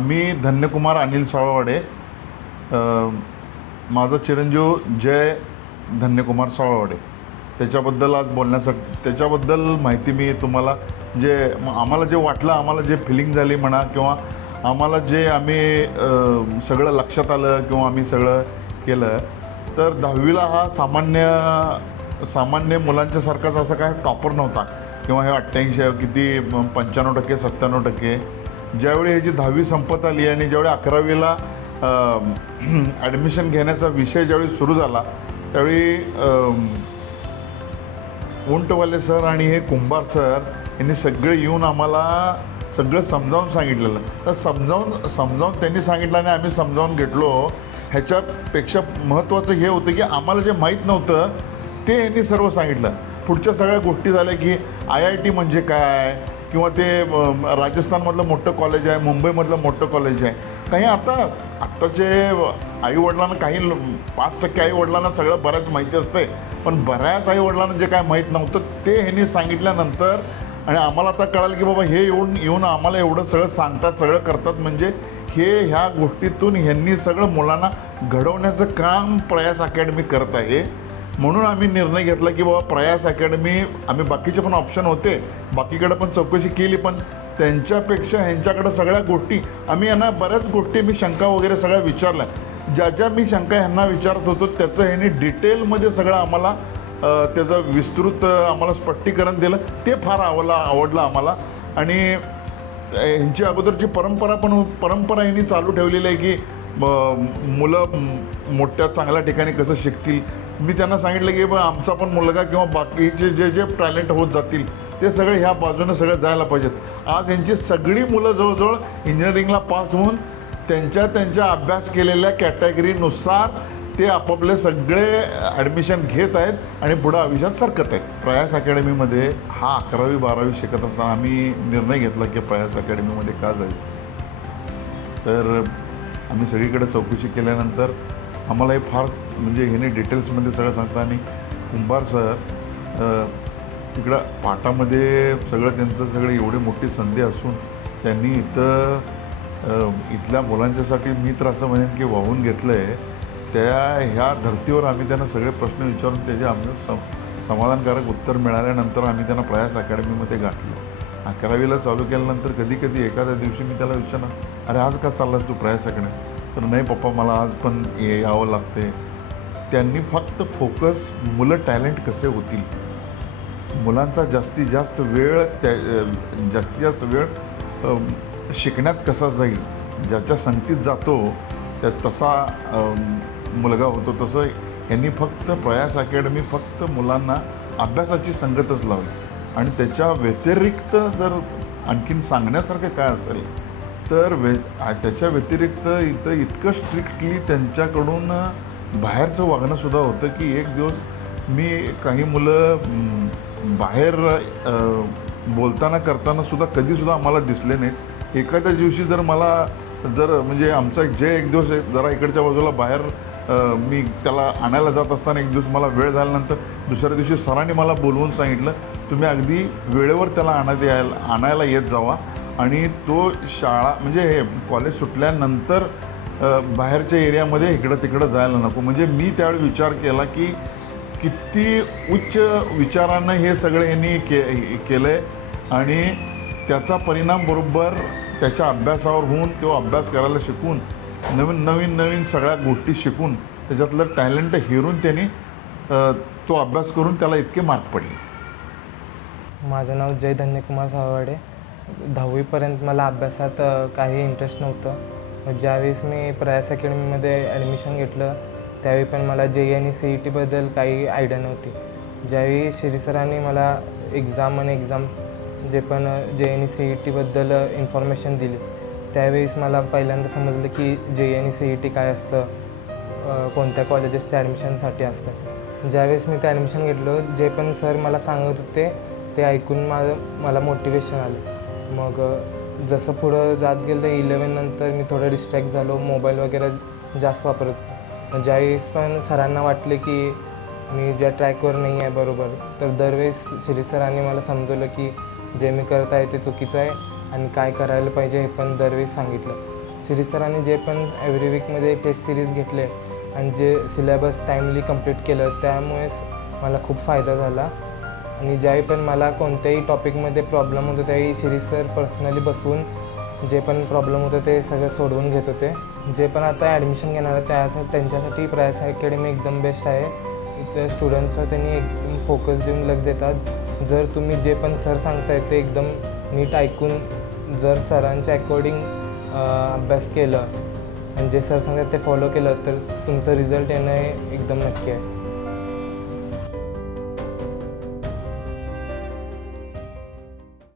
मी धन्यकुमार अनिल सावळवाडे. माझा चिरंजीव जय धन्यकुमार सावळवाडे त्याच्याबद्दल आज बोलण्यासाठी त्याच्याबद्दल माहिती मी तुम्हाला जे आम्हाला जे वाटलं, आम्हाला जे फिलिंग झाली म्हणा, किंवा आम्हाला जे आम्ही सगळं लक्षात आलं किंवा आम्ही सगळं केलं, तर 10वीला हा सामान्य मुलांच्यासारखाच असा काय टॉपर नव्हता किंवा हे 88 किती 95% 97%. ज्यावेळी ह्याची 10वी संपत आली आणि ज्यावेळी 11वीला ॲडमिशन घेण्याचा विषय ज्यावेळी सुरू झाला, त्यावेळी उंटवाले सर आणि हे कुंभार सर यांनी सगळे येऊन आम्हाला सगळं समजावून सांगितलेलं. तर समजावून त्यांनी सांगितलं आणि आम्ही समजावून घेतलो. ह्याच्यापेक्षा महत्त्वाचं हे होतं की आम्हाला जे माहीत नव्हतं ते यांनी सर्व सांगितलं. पुढच्या सगळ्या गोष्टी झाल्या की IIT म्हणजे काय, किंवा ते राजस्थानमधलं मोठं कॉलेज आहे, मुंबईमधलं मोठं कॉलेज आहे. काही आत्ताचे आईवडिलांना, काही 5% आईवडिलांना सगळं बऱ्याच माहिती असते, पण बऱ्याच आईवडिलांना जे काय माहीत नव्हतं ते ह्यांनी सांगितल्यानंतर आणि आम्हाला आता कळालं की बाबा हे येऊन आम्हाला एवढं सगळं सांगतात, सगळं करतात, म्हणजे ह्या गोष्टीतून ह्यांनी सगळं मुलांना घडवण्याचं काम प्रयास अकॅडमी करत आहे. म्हणून आम्ही निर्णय घेतला की बाबा प्रयास अकॅडमी, आम्ही बाकीचे पण ऑप्शन होते, बाकीकडे पण चौकशी केली, पण त्यांच्यापेक्षा ह्यांच्याकडं सगळ्या गोष्टी आम्ही यांना बऱ्याच गोष्टी मी शंका वगैरे सगळ्या विचारल्या. ज्या मी शंका ह्यांना विचारत होतो त्याचं ह्यांनी डिटेलमध्ये सगळं आम्हाला त्याचं विस्तृत आम्हाला स्पष्टीकरण दिलं. ते फार आवडलं आम्हाला. आणि ह्यांची अगोदरची परंपरा ह्यांनी चालू ठेवलेली आहे की मुलं मोठ्या चांगल्या ठिकाणी कसं शिकतील. मी त्यांना सांगितलं की बा आमचा पण मुलगा किंवा बाकीचे जे टॅलेंट होत जातील ते सगळे ह्या बाजूने सगळं जायला पाहिजेत. आज यांची सगळी मुलं जवळजवळ इंजिनिअरिंगला पास होऊन त्यांच्या अभ्यास केलेल्या कॅटेगरीनुसार ते आपापले सगळे ॲडमिशन घेत आहेत आणि पुढं आयुष्यात सरकत आहेत. प्रयास अकॅडमीमध्ये हा 11वी 12वी शिकत असताना आम्ही निर्णय घेतला की प्रयास अकॅडमीमध्ये का जायचं. तर आम्ही सगळीकडे चौकशी केल्यानंतर आम्हाला हे फार म्हणजे ह्याने डिटेल्समध्ये सगळं सांगता. आणि कुंभार सर तिकडं पाटामध्ये सगळं त्यांचं सगळं एवढी मोठी संधी असून त्यांनी इथल्या मुलांच्यासाठी मी तर असं म्हणेन की वाहून घेतलं आहे. ह्या धर्तीवर आम्ही त्यांना सगळे प्रश्न विचारून त्याचे आमचं समाधानकारक उत्तर मिळाल्यानंतर आम्ही त्यांना प्रयास अकॅडमीमध्ये गाठलं. 11वीला चालू केल्यानंतर कधी एखाद्या दिवशी मी त्याला विचारणार, अरे आज का चाललास तू प्रयास अकॅडमी? तर नाही पप्पा मला आज पण यावं लागते. त्यांनी फक्त फोकस मुलं टॅलेंट कसे होतील, मुलांचा जास्तीत जास्त वेळ शिकण्यात कसा जाईल, ज्याच्या संगतीत जातो तसा मुलगा होतो. तसं यांनी फक्त प्रयास अकॅडमी फक्त मुलांना अभ्यासाची संगतच लावली. आणि त्याच्या व्यतिरिक्त जर आणखीन सांगण्यासारखं काय असेल तर त्याच्या व्यतिरिक्त इतकं स्ट्रिक्टली त्यांच्याकडून बाहेरचं वागणंसुद्धा होतं की एक दिवस मी काही मुलं बाहेर बोलताना करतानासुद्धा कधीसुद्धा आम्हाला दिसले नाहीत. एखाद्या दिवशी जर म्हणजे आमचा एक दिवस जरा इकडच्या बाजूला बाहेर मी त्याला आणायला जात असताना एक दिवस मला वेळ झाल्यानंतर दुसऱ्या दिवशी सरांनी मला बोलवून सांगितलं, तुम्ही अगदी वेळेवर त्याला आणायला येत जावा आणि तो शाळा म्हणजे हे कॉलेज सुटल्यानंतर बाहेरच्या एरियामध्ये इकडं तिकडं जायला नको. म्हणजे मी त्यावेळी विचार केला की किती उच्च विचारानं हे सगळे यांनी केलं आहे आणि त्याचा परिणाम बरोबर त्याच्या अभ्यासावर होऊन तो अभ्यास करायला शिकून नवीन सगळ्या गोष्टी शिकून त्याच्यातलं टॅलेंट हेरून त्यांनी तो अभ्यास करून त्याला इतके मार्क पडले. माझं नाव जय धन्यकुमार सावळवाडे. 10वीपर्यंत मला अभ्यासात काही इंटरेस्ट नव्हतं. ज्यावेळेस मी प्रयास अकॅडमीमध्ये ॲडमिशन घेतलं त्यावेळी पण मला JEE आणि CETबद्दल काही आयडिया नव्हती. ज्यावेळी श्री सरांनी मला एक्झाम जे पण JEE आणि CETबद्दल इन्फॉर्मेशन दिली त्यावेळेस मला पहिल्यांदा समजलं की JEE आणि CET काय असतं, कोणत्या कॉलेजेसच्या ॲडमिशनसाठी असतं. ज्यावेळेस मी ते ॲडमिशन घेतलो जे पण सर मला सांगत होते ते ऐकून मला मोटिवेशन आलं. मग जसं पुढं जात गेलं 11 नंतर मी थोडं डिस्ट्रॅक्ट झालो, मोबाईल वगैरे जास्त वापरत होतो. ज्यावेळेस पण सरांना वाटले की मी ज्या ट्रॅकवर नाही आहे बरोबर, तर दरवेळेस श्री सरांनी मला समजवलं की जे मी करत आहे ते चुकीचं आहे आणि काय करायला पाहिजे हे पण दरवेळेस सांगितलं. शिरीष सरांनी जे पण एव्हरी वीकमध्ये टेस्ट सिरीज घेतले आणि जे सिलेबस टाईमली कंप्लीट केलं त्यामुळेच मला खूप फायदा झाला. आणि ज्यावेळी पण मला कोणत्याही टॉपिकमध्ये प्रॉब्लेम होतो त्यावेळी शिरीष सर पर्सनली बसवून जे पण प्रॉब्लेम होतं ते सगळं सोडवून घेत होते. जे पण आता ॲडमिशन घेणार आहे त्यांच्यासाठी प्रयास अकॅडमी एकदम बेस्ट आहे. इथं स्टुडंट्सवर त्यांनी एकदम फोकस देऊन लक्ष देतात. जर तुम्ही जे पण सर सांगताय ते एकदम नीट ऐकून जर सरांच्या अकॉर्डिंग अभ्यास केलं आणि जे सर सांगतात ते फॉलो केलं तर तुमचं रिझल्ट येणं हे एकदम नक्की आहे.